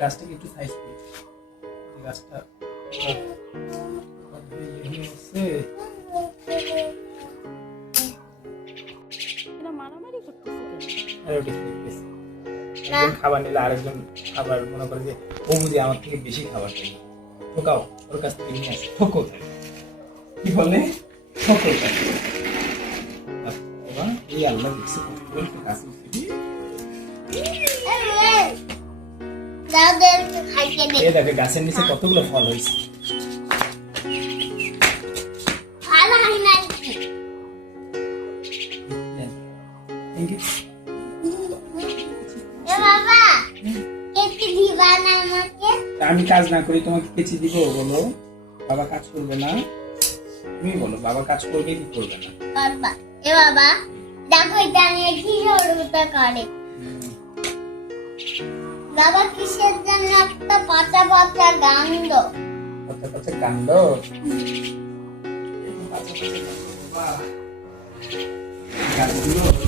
গাছটাকে একটু সাইজ করি। গাছটা মারামারি করতেছে খাবার নিলে আরেকজন খাবার মনে করে যে ও বুঝি আমার থেকে বেশি খাবার চাই, ঠোকাও, ওর কাছ থেকে নিয়ে আসে, ঠোকো কি বলে, ঠোকো এই আল্লাহ দেখছে গাছ দেখে গাছের নিচে কতগুলো ফল হয়েছে। আমি কাজ না করি তোমাকে কেচি দিব? বলো বাবা কাজ করবে না? তুমি বলো বাবা কাজ করবে কি করবে না? করবা। এ বাবা দেখো এটা নিয়ে কি সরুটা করে। বাবা কিসের জন্য একটা পাতা পাতা গন্ধ? পাতা পাতা গন্ধ? গাছগুলো